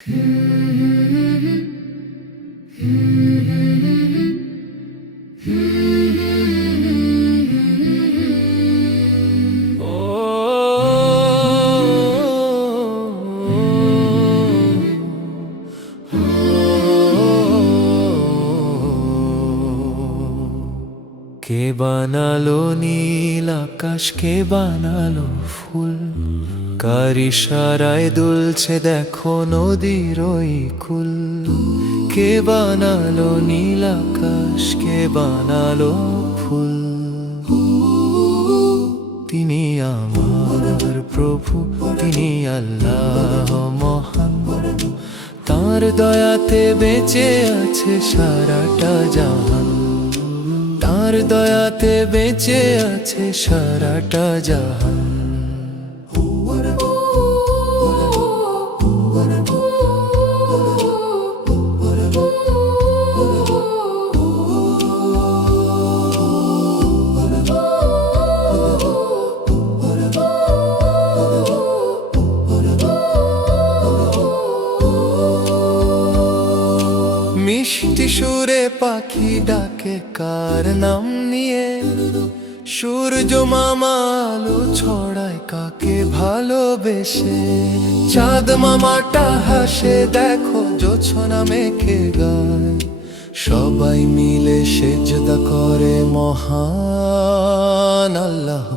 কে বানালো নীল আকাশ কে বানালো ফুল? কার ইশারায় দুলছে দেখো নদীর ওই কুল। কে বানালো নীল আকাশ, কে বানালো ফুল। তিনি আমার প্রভু, তিনি আল্লাহ মহান। তার দয়াতে বেঁচে আছে সারাটা জাহান। তার দয়াতে বেঁচে আছে সারাটা জাহান। সুরে পাখি ডাকে, কার নাম নিয়ে? সূর্য মামা আলো ছড়ায়, কাকে ভালোবেসে? চাঁদ মামাটা হাসে, দেখো, জোছনা মেখে গায়। সবাই মিলে সেজদা করে, মহান আল্লাহ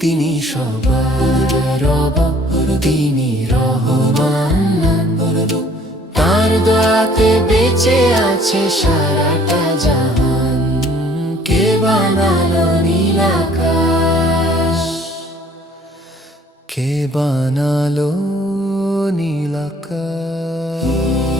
তিনি সবার তিনি দয়াতে বেঁচে আছে সারাটা জাহান। কে বানালো নীল আকাশ? কে বানালো নীল আকাশ?